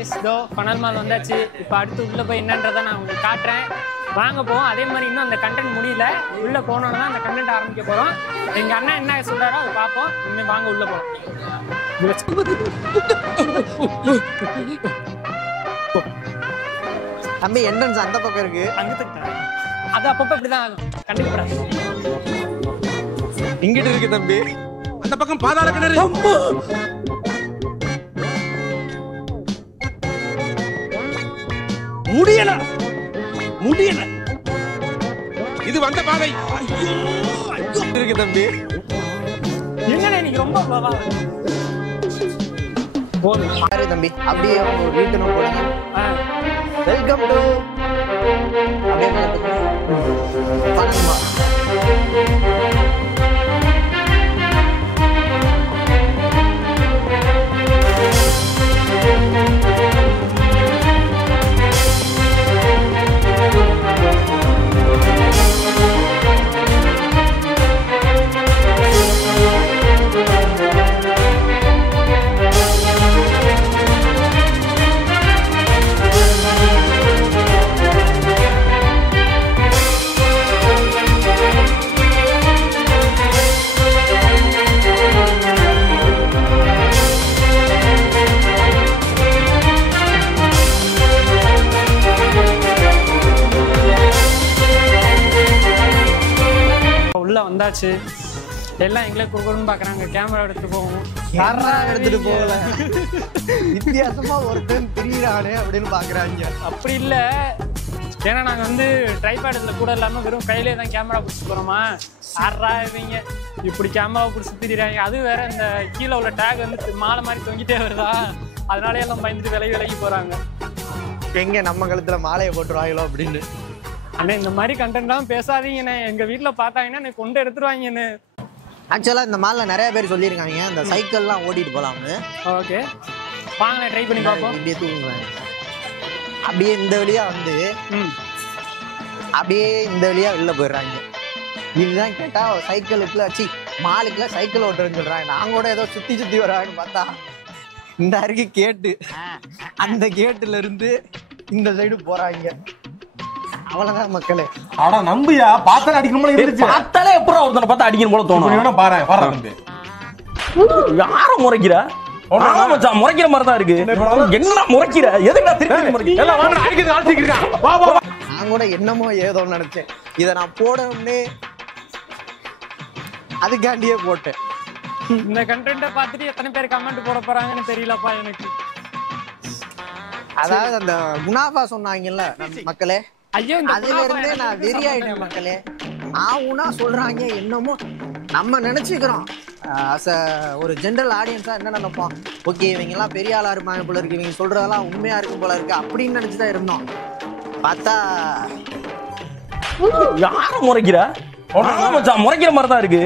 Guys दो funnel माल வந்தாச்சு இப்போ அடுத்து உள்ள போய் என்னன்றதை நான் உங்களுக்கு காட்றேன் வாங்க போவோம் அதே மாதிரி இன்னும் அந்த கண்டென்ட் முடியல உள்ள போனோம்னா அந்த கண்டென்ட் ஆரம்பிக்க போறோம் எங்க அண்ணா என்ன சொல்றாரோ அதை பாப்போம் இனிமே வாங்க உள்ள போறோம் தம்பி என்ட்ரன்ஸ் அந்த பக்கம் இருக்கு அங்க தட்ட அது அப்பப்ப இப்படி தான் ஆகும் கண்டுக்கப்படாது இங்கிட்டு இருக்கு தம்பி அந்த பக்கம் பாதாள கிணறு முடியல முடியல இது வந்த பாதை இருக்கு தம்பி என்னண்ணே நீங்க ரொம்ப பாவா போதும் சரி தம்பி அப்படியே உங்க வீட்டுக்கு போடுங்க வெல்கம் டு அப்படியே பணமா வந்தாச்சு எல்லாம் எங்களே குறுகுறுன்னு பாக்குறாங்க கேமரா எடுத்துட்டு போவோம் யாரா எடுத்துட்டு போகல வித்தியாசமா ஒருத்தன் திரியிறானே அப்படின்னு பாக்குறாங்க அப்படி இல்ல ஏன்னா நாங்க வந்து ட்ரைபேட்ல கூட இல்லாம வெறும் கையிலே தான் கேமரா பிடிச்சிட்டு போறோமா யாரா இவங்க இப்படி கேமரா பிடிச்சி திரிறாங்க அது வேற இந்த கீழே உள்ள டேக் வந்து மாலை மாதிரி தொங்கிட்டே வருதா அதனால எல்லாம் பயந்துட்டு விலகி போறாங்க எங்க நம்ம கழுத்துல மாலையை போட்டுருவாங்களோ அப்படின்னு அண்ணே இந்த மாதிரி கண்டென்ட்லாம் பேசாதீங்கண்ணே எங்க வீட்டுல பாத்தாங்கன்னா எனக்கு கொண்டு எடுத்துருவாங்கன்னு ஆக்சுவலா இந்த மால்ல நிறைய பேர் சொல்லியிருக்காங்க இந்த சைக்கிள்லாம் ஓட்டிட்டு போலாம்னு ஓகே வாங்க ட்ரை பண்ணி பார்ப்போம் இப்படியே தூங்குவேன் அப்படியே இந்த வழியா வந்து அப்படியே இந்த வழியா வெளில போயிடுறாங்க இதுதான் கேட்டா சைக்கிளுக்குள்ள வச்சு மாலுக்குள்ள சைக்கிள் ஓட்டுறேன்னு சொல்றாங்க நான் கூட ஏதோ சுத்தி வராங்கன்னு பார்த்தா இந்த அருகே கேட்டு அந்த கேட்டுல இருந்து இந்த சைடு போறாங்க அவ்வளவுதான் மக்களே ஆனா நம்பியா பார்த்தாலே அடிக்கணும் போல இருந்துச்சு பார்த்தாலே எப்பறம் ஒருத்தனை பார்த்தா அடிக்கணும் போல தோணும் வேணா பாரு தம்பி யார முறைக்கிற மச்சான் முறைக்கிற மாதிரி தான் இருக்கு என்ன முறைக்கிற எதுக்கு திருப்பி முறைக்கிற எல்லாம் வாங்க அடிக்கிறது ஆள்சிக்கு இருக்கான் வா வா நான் கூட என்னமோ ஏதோ நினைச்சேன் இதை நான் போடணும்னே அதுக்காண்டியே போட்டேன் இந்த கண்டென்ட்டை பார்த்துட்டு எத்தனை பேர் கமெண்ட் போட போறாங்கன்னு தெரியலப்பா எனக்கு அதாவது அந்த முனாஃபா சொன்னாங்கல்ல மக்களே ஐயோ அதுல இருந்தே நான் வெறி ஆயிட்டேன் மக்களே ஆவுனா சொல்றாங்க என்னமோ நம்ம நினைச்சுக்கிறோம் ஒரு ஜென்ரல் ஆடியன்ஸா என்ன நினைப்போம் ஓகே இவங்க எல்லாம் பெரிய ஆளா இருப்பாங்க போல இருக்கு இவங்க சொல்றதெல்லாம் உண்மையா இருக்கும் போல இருக்கு அப்படின்னு நினைச்சுதான் இருந்தோம் பார்த்தா யார முறைக்கிற மச்சான் முறைக்கிற மாதிரி தான் இருக்கு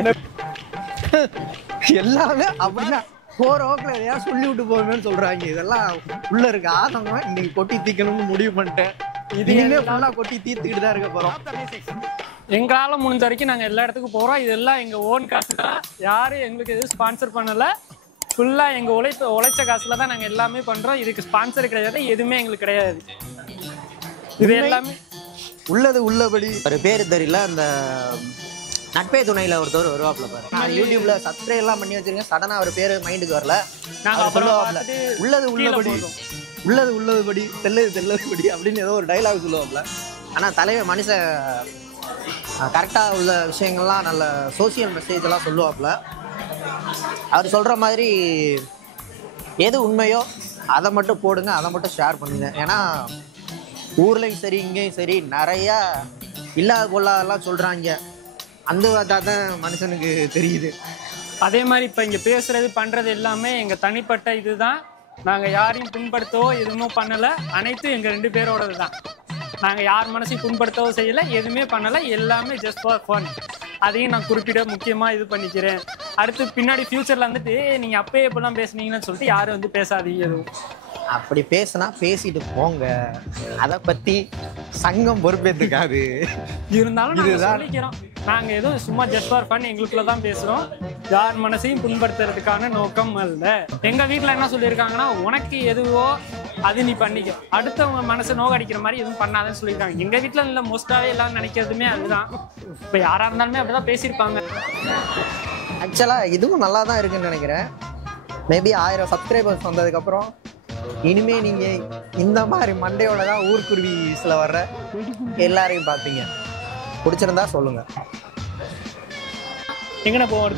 எல்லாமே அப்படிதான் போற ஓக்கில் எதையா சொல்லி விட்டு போகணும்னு சொல்றாங்க இதெல்லாம் உள்ள இருக்க ஆதங்கம் இன்னைக்கு கொட்டி தீக்கணும்னு முடிவு பண்ணிட்டேன் இதுலயுமே ஃபுல்லா கொட்டி தீர்த்துக்கிட்டு தான் இருக்க போறோம் எங்களால முடிஞ்ச வரைக்கும் நாங்க எல்லா இடத்துக்கும் போறோம் இதெல்லாம் எங்க ஓன் காசு தான் யாரும் எங்களுக்கு எதுவும் ஸ்பான்சர் பண்ணல ஃபுல்லா எங்க உழைச்ச காசுல தான் நாங்க எல்லாமே பண்றோம் இதுக்கு ஸ்பான்சர் கிடையாது எதுவுமே எங்களுக்கு கிடையாது இது எல்லாமே உள்ளது உள்ளபடி ஒரு பேரு தெரியல அந்த நட்பே துணையில ஒருத்தர் வருவாப்ல பாரு நான் யூடியூப்ல சப்ஸ்கிரைப் எல்லாம் பண்ணி வச்சிருக்கேன் சடனா அவர் பேரு மைண்டுக்கு வரல சொல்லுவாப்ல உள்ளது உள்ளபடி உள்ளது உள்ளதுபடி தெல்லதுபடி அப்படின்னு ஏதோ ஒரு டைலாக் சொல்லுவாப்ல ஆனா தலைவர் மனுஷன் கரெக்டா உள்ள விஷயங்கள்லாம் நல்ல சோசியல் மெசேஜ் எல்லாம் சொல்லுவாப்ல அவர் சொல்ற மாதிரி எது உண்மையோ அதை மட்டும் போடுங்க அதை மட்டும் ஷேர் பண்ணுங்க ஏன்னா ஊர்லயும் சரி இங்கேயும் சரி நிறைய இல்லாத பொல்லாதெல்லாம் சொல்றாங்க அந்த பார்த்தா தான் மனுஷனுக்கு தெரியுது அதே மாதிரி இப்ப இங்க பேசுறது பண்றது எல்லாமே எங்க தனிப்பட்ட இதுதான் நாங்க யாரையும் புண்படுத்தவோ எதுவுமே பண்ணல அனைத்தும் எங்க 2 பேரோடது தான் நாங்க யார் மனசையும் புண்படுத்தவோ செய்யல எதுவுமே பண்ணல எல்லாமே ஜஸ்ட் ஃபார் ஃபன் அதையும் நான் குறிப்பிட முக்கியமா இது பண்ணிக்கிறேன் அடுத்து பின்னாடி ஃபியூச்சர்ல வந்துட்டு நீங்க அப்பயே எப்பெல்லாம் பேசுனீங்கன்னு சொல்லிட்டு யாரும் வந்து பேசாதீங்க எதுவும் அப்படி பேசினா பேசிட்டு போங்க அதை பத்தி சங்கம் பொறுப்பேற்றுக்காது இருந்தாலும் நாங்க சொல்லிக்கிறோம் நாங்க எதுவும் சும்மா ஜஸ்ட் ஃபார் ஃபன் எங்களுக்குள்ளதான் பேசுறோம் யார் மனசையும் புண்படுத்துறதுக்கான நோக்கம் அல்ல எங்க வீட்டுல என்ன சொல்லியிருக்காங்கன்னா உனக்கு எதுவோ அது நீ பண்ணிக்க, அடுத்தவங்க மனசை நோகடிக்கிற மாதிரி எதுவும் பண்ணாதன்னு சொல்லியிருக்காங்க. எங்க வீட்டுல இல்ல மோஸ்டாவே எல்லாரும் நினைக்கிறதுமே அதுதான். இப்ப யாரா இருந்தாலுமே அப்படிதான் பேசியிருப்பாங்க. ஆக்சுவலா இதுவும் நல்லா தான் இருக்குன்னு நினைக்கிறேன். மேபி 1000 சப்ஸ்கிரைபர்ஸ் வந்ததுக்கப்புறம் இனிமே நீங்க இந்த மாதிரி மண்டையோட தான் ஊர்க்குருவிஸ்ல வர்ற எல்லாரையும் பார்ப்பீங்க. பிடிச்சிருந்தா சொல்லுங்க. எங்கன போவோம்?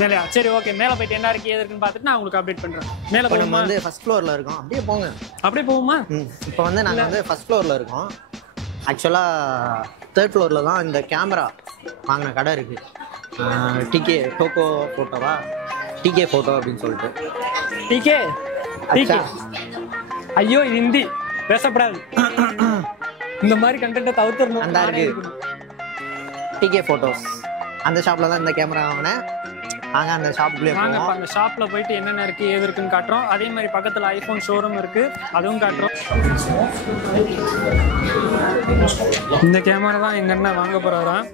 மேலையா? சரி ஓகே, மேலே போயிட்டு என்ன இருக்கு ஏது இருக்குன்னு பார்த்துட்டு நான் உங்களுக்கு அப்டேட் பண்றேன். மேலே இப்போ நம்ம வந்து ஃபர்ஸ்ட் ஃப்ளோர்ல இருக்கோம். அப்படியே போங்க. அப்படியே போகுமா? இப்போ வந்து நாங்கள் வந்து ஃபர்ஸ்ட் ஃப்ளோர்ல இருக்கோம். ஆக்சுவலாக 3rd ஃப்ளோர்ல தான் இந்த கேமரா வாங்கின கடை இருக்கு. டிகே டோக்கோ ஃபோட்டோவா, டிகே ஃபோட்டோ அப்படின்னு சொல்லிட்டு. டிகே டிகே ஐயோ இது ஹிந்தி பேசப்படாது. இந்த மாதிரி கண்டென்ட்டை தவிர்த்துறணும். அந்த இருக்கு டிகே ஃபோட்டோஸ். அந்த ஷாப்ல தான் இந்த கேமரா வாங்கினேன். வாங்க அந்த ஷாப்புக்குள்ளே வாங்க. அந்த ஷாப்ல போயிட்டு என்னென்ன இருக்கு ஏது இருக்குன்னு காட்டுறோம். அதே மாதிரி பக்கத்துல ஐபோன் ஷோரூம் இருக்கு, அதுவும் காட்டுறோம். இந்த கேமரா தான் எங்க அண்ணன் வாங்க போறாராம்.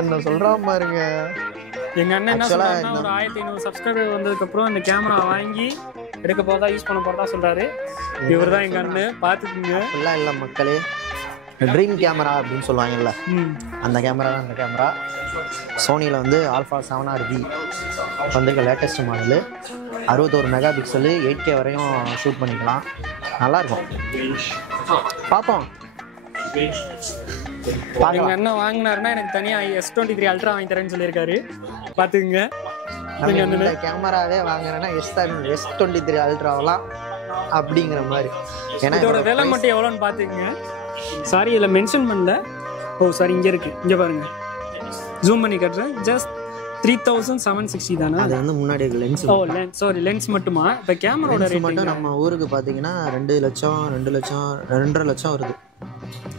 என்ன சொல்றான் பாருங்க. எங்க அண்ணன் என்ன சொல்றாருன்னா, ஒரு 1500 சப்ஸ்கிரைபர் வந்ததுக்கு அப்புறம் இந்த கேமரா வாங்கி எடுக்க போறதா யூஸ் பண்ண போறதா சொல்றாரு. இவர் தான் எங்க அண்ணன், பாத்துக்குங்க. எல்லாம் இல்ல மக்களே, ட்ரீம் கேமரா அப்படின்னு சொல்லுவாங்கல்ல, அந்த கேமரா தான். அந்த கேமரா சோனியில் வந்து ஆல்ஃபா 7RV வந்து latest model. 61 mega pixel, 8K வரையும் ஷூட் பண்ணிக்கலாம். நல்லாயிருக்கும், பார்ப்போம். எங்க அண்ணன் வாங்கினாருன்னா எனக்கு தனியா S23 அல்ட்ரா வாங்கி தரேன்னு சொல்லியிருக்காரு. பாத்துக்குங்க. இந்த கேமராவே வாங்குறேன்னா S23 அல்ட்ராவெல்லாம் அப்படிங்கிற மாதிரி. ஏன்னா இதோட விலை மட்டும் எவ்வளோன்னு பாத்துக்குங்க. சாரி இதில் மென்ஷன் பண்ணல. ஓ சாரி, இங்கே இருக்கு, இங்கே பாருங்க, ஜூம் பண்ணி காட்டுறேன். ஜஸ்ட் 3760 தானே? அது வந்து முன்னாடி லென்ஸ். ஓ லென்ஸ், சாரி லென்ஸ் மட்டுமா? இப்போ கேமராவோட ரேட் மட்டும் நம்ம ஊருக்கு பார்த்தீங்கன்னா 2 லட்சம் 2.5 லட்சம் வருது.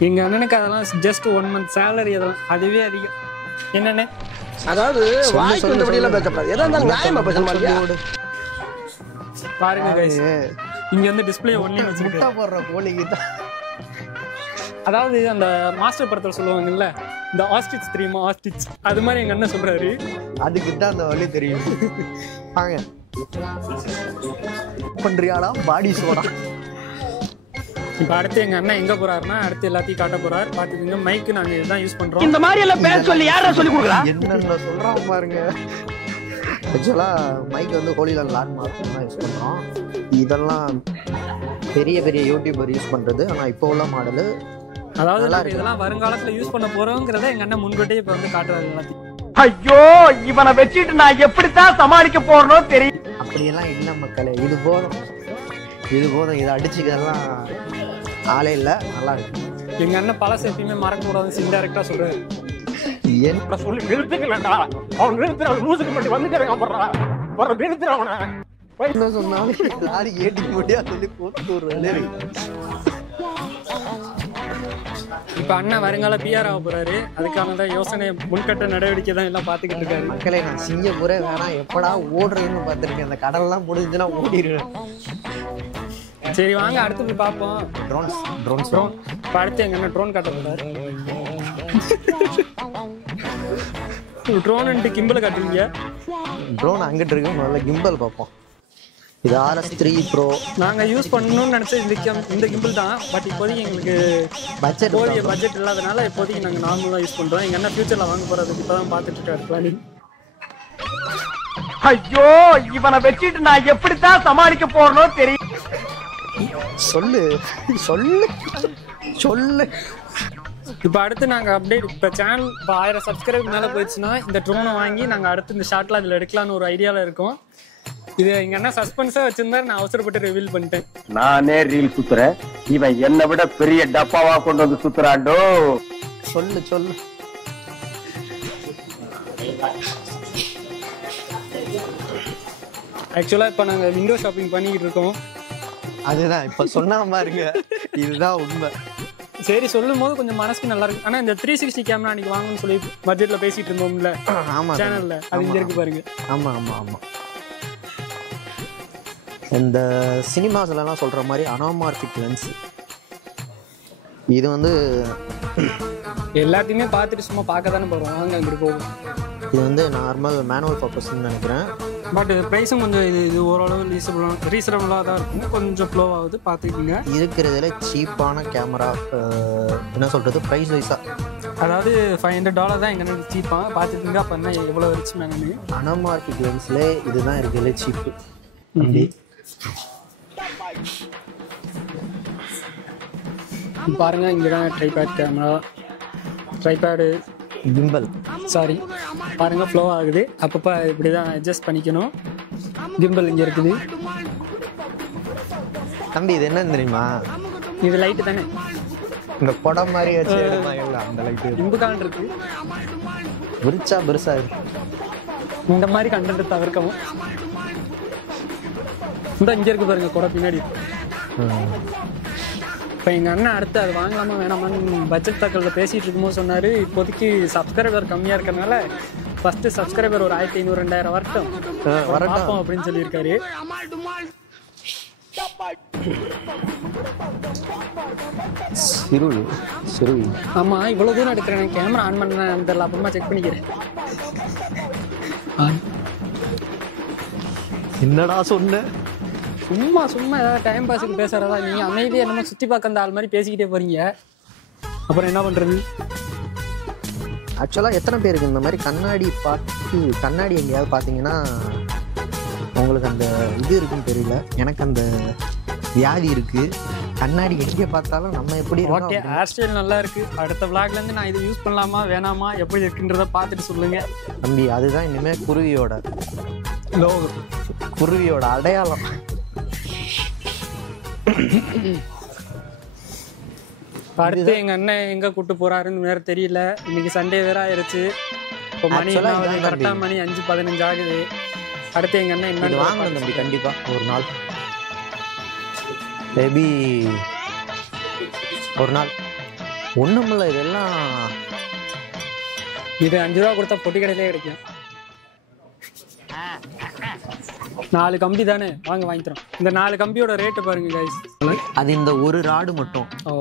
எங்கள் அண்ணனுக்கு அதெல்லாம் ஜஸ்ட் 1 மந்த் சேலரி, அதெல்லாம் அதுவே அதிகம். என்னென்ன அதாவது வாய்க்கு வந்தபடியெல்லாம் பேசப்படாது. எதா இருந்தாலும் நியாயமா பேசணும். பாருங்க கைஸ், இங்க வந்து டிஸ்பிளே ஒன்லி வச்சிருக்கா போடுற கோழிக்கு தான். அதாவது அந்த மாஸ்டர் படத்துல சொல்லுவாங்கல்ல, இந்த ஆஸ்டிச் தெரியுமா, ஆஸ்டிச், அது மாதிரி எங்க அண்ணன் சொல்றாரு. அதுக்கு தான் அந்த வழி தெரியும். வாங்க பண்றியாடா பாடி சோடா. இப்ப அடுத்து எங்க அண்ணன் எங்க போறாருன்னா, அடுத்து எல்லாத்தையும் காட்ட போறாரு. பாத்துக்கோங்க. மைக்கு நாங்க இதுதான் யூஸ் பண்றோம். இந்த மாதிரி எல்லாம் பேச சொல்லி யாரா சொல்லி கொடுக்குறா? என்னென்ன சொல்றான் பாருங்க. ஆக்சுவலா மைக் வந்து ஹோலிலாண்ட் லேண்ட்மார்க் தான் யூஸ் பண்றோம். இதெல்லாம் பெரிய பெரிய யூடியூபர் யூஸ் பண்றது. ஆனா இப்போ உள்ள மாடலு, அதாவது இதெல்லாம் வருங்காலத்துல யூஸ் பண்ண போறோங்கிறத எங்க அண்ணன் முன்கூட்டியே இப்ப வந்து காட்டுறாரு எல்லாத்தையும். ஐயோ, இவனை வச்சுட்டு நான் எப்படித்தான் சமாளிக்க போறனோ தெரியும். அப்படியெல்லாம் இல்ல மக்களே, இது போதும், இது போதும். இதை அடிச்சுக்கலாம் ஆளே இல்ல. நல்லா இருக்கு. எங்க அண்ணன் பழச எப்பயுமே மறக்க கூடாதுன்னு இன்டைரக்டா சொல்றாரு. என்ன சொல்லி நிறுத்துக்கலடா, அவன் நிறுத்துற லூசுக்கு மட்டும் வந்துட்டேன் போடுறா, ஒரு நிறுத்துற அவனை. என்ன சொன்னாலும் லாரி ஏட்டி முடியா சொல்லி கூத்துறாரு. இப்ப அண்ணன் வருங்கால PR ஆக போறாரு. அதுக்கான தான் யோசனை, முன்கட்ட நடவடிக்கை தான் எல்லாம் பாத்துக்கிட்டு இருக்காரு. மக்களே, நான் சிங்கப்பூரே வேணாம், எப்படா ஓடுறதுன்னு பார்த்துருக்கேன். அந்த கடல்லாம் முடிஞ்சுன்னா ஓடிடுவேன். சரி வாங்க அடுத்து போய் பார்ப்போம். Drones drone. இப்ப அடுத்து எங்க அண்ணன் ட்ரோன் காட்ட போறாரு. ட்ரோன் அண்ட் கிம்பல் காட்டுவீங்க. ட்ரோன் அங்கிட்டு இருக்கு. முதல்ல கிம்பல் பார்ப்போம். இது RS3 Pro. நாங்க யூஸ் பண்ணணும்னு நினைச்ச இந்த கிம்பிள் தான். பட் இப்போதைக்கு எங்களுக்கு போதிய பட்ஜெட் இல்லாதனால இப்போதைக்கு நாங்க நார்மலா யூஸ் பண்றோம். எங்க அண்ணன் ஃபியூச்சர்ல வாங்க போறதுக்கு இப்பதான் பாத்துட்டு இருக்காரு பிளானிங். ஐயோ, இவனை வச்சுட்டு நான் எப்படித்தான் சமாளிக்க போறனோ தெரியும். சொல்லு சொல்லு சொல்லு. இப்போ அடுத்து நாங்கள் அப்டேட், இப்போ சேனல் இப்போ 1000 சப்ஸ்கிரைபர் மேலே போயிடுச்சுன்னா இந்த ட்ரோனை வாங்கி நாங்கள் அடுத்து இந்த ஷார்ட்லாம் அதில் எடுக்கலான்னு ஒரு ஐடியாவில் இருக்கோம். இது எங்க என்ன சஸ்பென்ஸா வச்சிருந்தாரு, நான் அவசரப்பட்டு ரிவீல் பண்ணிட்டேன். நானே ரீல் சுத்துறேன், இவன் என்னை விட பெரிய டப்பாவா கொண்டு வந்து சுத்துறாண்டோ. சொல்லு சொல்லு. ஆக்சுவலா இப்போ நாங்கள் விண்டோ ஷாப்பிங் பண்ணிக்கிட்டு இருக்கோம். அதுதான் இப்போ சொன்னா பாருங்க, இதுதான் உண்மை. சரி சொல்லும் போது கொஞ்சம் மனசுக்கு நல்லா இருக்கு. ஆனா இந்த 360 கேமரா அன்னைக்கு வாங்கணும்னு சொல்லி பட்ஜெட்ல பேசிட்டு இருந்தோம்ல சேனல்ல, அது இங்க இருக்கு பாருங்க. ஆமா ஆமா ஆமா. இந்த சினிமாஸ்லாம் சொல்ற மாதிரி அனாமார்பிக் லென்ஸ். இது வந்து எல்லாத்தையுமே பார்த்துட்டு சும்மா பார்க்க தானே போறோம். வாங்க அங்கிட்டு போவோம். இது வந்து நார்மல் மேனுவல் ஃபோக்கஸ்ன்னு நினைக்கிறேன். பட் ப்ரைஸும் கொஞ்சம் இது ஓரளவு ரீசனபுளாக தான் இருக்கும். கொஞ்சம் ஃப்ளோ ஆகுது, பார்த்துக்கிங்க. இருக்கிறதுல சீப்பான கேமரா என்ன சொல்கிறது, ப்ரைஸ் வைஸாக. அதாவது $500 தான் எங்கே சீப்பாக பார்த்துக்கிங்க. அப்போ என்ன எவ்வளோ வச்சு மேனு அனமார்பிக் லென்ஸில் இதுதான் இருக்கிறதுல சீப்பு. பாருங்கள், இங்கே தான் tripod camera, tripod gimbal. Sorry, பாருங்கள் ஃப்ளோ ஆகுது. அப்பப்போ இப்படி தான் அட்ஜஸ்ட் பண்ணிக்கணும். கிம்பல் இங்கே இருக்குது. தம்பி இது என்னன்னு தெரியுமா? இது லைட்டு தானே, இந்த படம் மாதிரி வச்சு எடுப்பாங்கல்ல அந்த லைட்டு. இம்புகான் இருக்கு. பெருசா இருக்கு. இந்த மாதிரி கண்டென்ட் தவிர்க்கவும். இந்த இங்கே இருக்கு பாருங்க, கூட பின்னாடி. இப்போ எங்கள் அண்ணன் அடுத்து அது வாங்கலாமா வேணாமான்னு பட்ஜெட் தாக்கலில் பேசிகிட்டு இருக்கும்போது சொன்னார், இப்போதைக்கு சப்ஸ்கிரைபர் கம்மியாக இருக்கிறனால ஃபஸ்ட்டு சப்ஸ்கிரைபர் ஒரு 1500-2000 வரட்டும் பார்ப்போம் அப்படின்னு சொல்லியிருக்காரு. சிறுவி. ஆமாம், இவ்வளோ தூரம் எடுக்கிறேன், கேமரா ஆன் பண்ணேன் தெரியல, அப்புறமா செக் பண்ணிக்கிறேன். என்னடா சொன்ன? சும்மா ஏதாவது டைம் பாஸுக்கு பேசுறதா? நீங்கள் அமைதியாக என்னமோ சுற்றி பார்க்க அந்த ஆள் மாதிரி பேசிக்கிட்டே போகிறீங்க. அப்புறம் என்ன பண்ணுறது? ஆக்சுவலாக எத்தனை பேருக்கு இந்த மாதிரி கண்ணாடி எங்கேயாவது பார்த்தீங்கன்னா உங்களுக்கு அந்த இது இருக்குன்னு தெரியல. எனக்கு அந்த வியாதி இருக்குது. கண்ணாடி எங்கே பார்த்தாலும் நம்ம எப்படி ஓகே, ஹேர் ஸ்டைல் நல்லா இருக்குது. அடுத்த விளாக்லேருந்து நான் இதை யூஸ் பண்ணலாமா வேணாமா எப்படி இருக்குன்றத பார்த்துட்டு சொல்லுங்கள் தம்பி. அதுதான் இனிமேல் குருவியோட அடையாளம். அடுத்து எங்க அண்ணன் எங்க கூட்டு போறாருன்னு வேற தெரியல. இன்னைக்கு சண்டே வேற ஆயிருச்சு. இப்போ மணி கரெக்டா மணி 5:15 ஆகுது. அடுத்து எங்க அண்ணன் என்ன வாங்கணும் தம்பி, கண்டிப்பா ஒரு நாள், மேபி ஒரு நாள். ஒண்ணுமில்ல, இதெல்லாம் இது 5 ரூபா கொடுத்தா பொட்டி கடையிலே கிடைக்கும். 4 கம்பி தானே, வாங்க வாங்கிக்கிறோம். இந்த 4 கம்பியோட ரேட்டு பாருங்க கைஸ். அது இந்த ஒரு ராடு மட்டும். ஓ,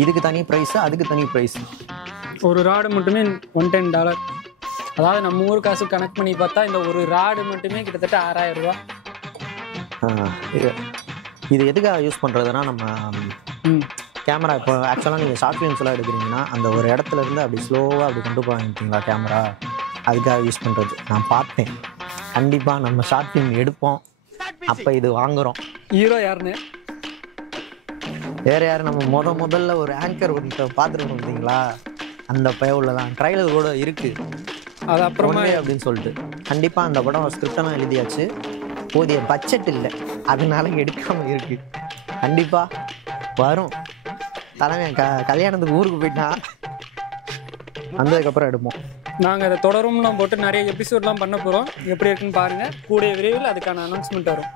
இதுக்கு தனி ப்ரைஸ், அதுக்கு தனி ப்ரைஸ். ஒரு ராடு மட்டுமே $110. அதாவது நம்ம ஊர் காசு கனெக்ட் பண்ணி பார்த்தா இந்த ஒரு ராடு மட்டுமே கிட்டத்தட்ட 6000 ரூபா. இது எதுக்காக யூஸ் பண்ணுறதுனா, நம்ம கேமரா இப்போ ஆக்சுவலாக நீங்கள் ஷார்ட் ஃபிலிம்ஸ்லாம் எடுக்கிறீங்கன்னா அந்த ஒரு இடத்துல இருந்து அப்படி ஸ்லோவாக அப்படி கொண்டு போவாங்க கேமரா, அதுக்காக யூஸ் பண்ணுறது. நான் பார்த்தேன். கண்டிப்பாக நம்ம ஷார்ட் ஃபிலிம் எடுப்போம், அப்போ இது வாங்குகிறோம். ஹீரோ யாருன்னு வேறு யார், நம்ம முதல்ல ஒரு ஆங்கர் ஒன்று பார்த்துருக்கோம் பார்த்தீங்களா, அந்த பயவுள்ள தான் ட்ரைலர் கூட இருக்குது. அது அப்புறமா அப்படின்னு சொல்லிட்டு கண்டிப்பாக அந்த படம் ஸ்கிரிப்டெல்லாம் எழுதியாச்சு. போதிய பட்ஜெட் இல்லை, அதனால எடுக்காமல் இருக்கு. கண்டிப்பாக வரும். தலைவன் கல்யாணத்துக்கு ஊருக்கு போயிட்டா வந்ததுக்கப்புறம் எடுப்போம். நாங்கள் அதை தொடரும்லாம் போட்டு நிறைய எபிசோட்லாம் பண்ண போகிறோம். எப்படி இருக்குன்னு பாருங்கள். கூடிய விரைவில் அதுக்கான அனௌன்ஸ்மெண்ட் வரும்.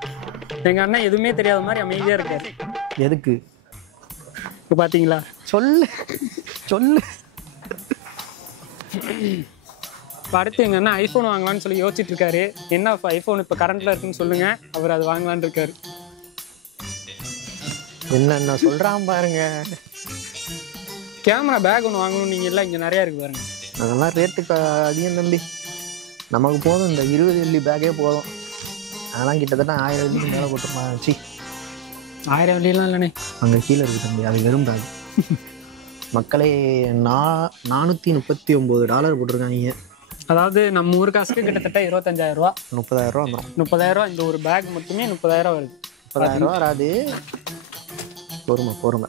எங்கள் அண்ணன் எதுவுமே தெரியாத மாதிரி அமைதியாக இருக்காரு. எதுக்கு இப்போ பார்த்தீங்களா? சொல்லு. இப்போ அடுத்து எங்கள் அண்ணன் ஐஃபோன் வாங்கலான்னு சொல்லி யோசிச்சுட்டு இருக்காரு. என்ன ஐஃபோன் இப்போ கரண்ட்டில் இருக்குன்னு சொல்லுங்கள். அவர் அது வாங்கலான்னு இருக்காரு. என்ன சொல்கிறான் பாருங்க. கேமரா பேக் ஒன்று வாங்கணும். நீங்கள் எல்லாம் இங்கே நிறையா இருக்குது பாருங்க. அதெல்லாம் ரேட்டுக்கு அதிகம் தம்பி. நமக்கு போதும், இந்த 20 வெள்ளி பேக்கே போதும். அதெல்லாம் கிட்டத்தட்ட 1000 வெள்ளிக்கு மேலே போட்டுருமாச்சு. 1000 வெள்ளிலாம் இல்லைண்ணே, அங்கே கீழே இருக்குது தம்பி, அது வெறும் பேக். மக்களே, $439 போட்டிருக்காங்க. அதாவது நம்ம ஊர் காசுக்கு கிட்டத்தட்ட 25000 ரூபா, 30000 ரூபா வந்துடும். 30000 ரூபா. இந்த ஒரு பேக் மட்டுமே 30000 வருது. 30000 ரூபா வராது. பொறுமை.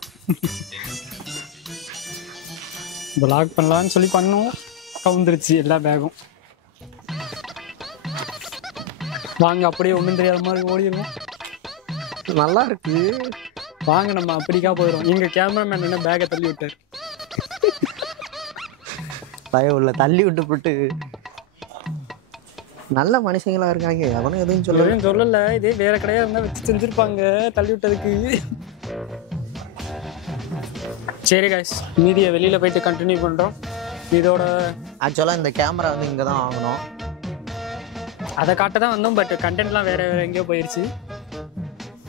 பிளாக் பண்ணலான்னு சொல்லி பண்ணோம், கவுந்துருச்சு எல்லா பேக்கும். வாங்க அப்படியே ஒன்றும் தெரியாத மாதிரி ஓடிடுவோம். நல்லா இருக்கு. வாங்க நம்ம அப்படிக்கா போயிடும். எங்கள் கேமராமேன் என்ன பேக்கை தள்ளி விட்டார். உள்ள தள்ளி விட்டு நல்ல மனுஷங்களா இருக்காங்க. அவனும் எதுவும் சொல்லல. இதே வேற கடையா இருந்தா வச்சு செஞ்சிருப்பாங்க தள்ளி விட்டதுக்கு. சரி கைஸ், மீதியை வெளியில போயிட்டு கண்டினியூ பண்றோம். இதோட ஆக்சுவலாக இந்த கேமரா வந்து இங்கே தான் வாங்கணும். அதை காட்ட தான் வந்தோம். பட் கண்டென்ட்லாம் வேற எங்கேயோ போயிடுச்சு.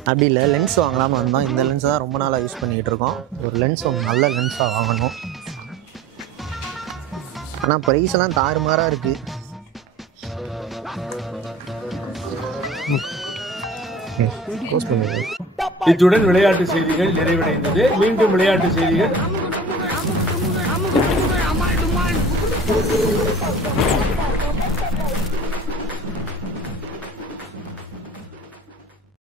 அப்படி இல்லை, லென்ஸ் வாங்கலாம்னு வந்தோம். இந்த லென்ஸ் தான் ரொம்ப நாளாக யூஸ் பண்ணிக்கிட்டு இருக்கோம். ஒரு லென்ஸ், ஒரு நல்ல லென்ஸாக வாங்கணும். ஆனால் ப்ரைஸ் எல்லாம் தாறுமாறாக இருக்கு. இத்துடன் விளையாட்டு செய்திகள் நிறைவடைந்தது. மீண்டும் விளையாட்டு செய்திகள்.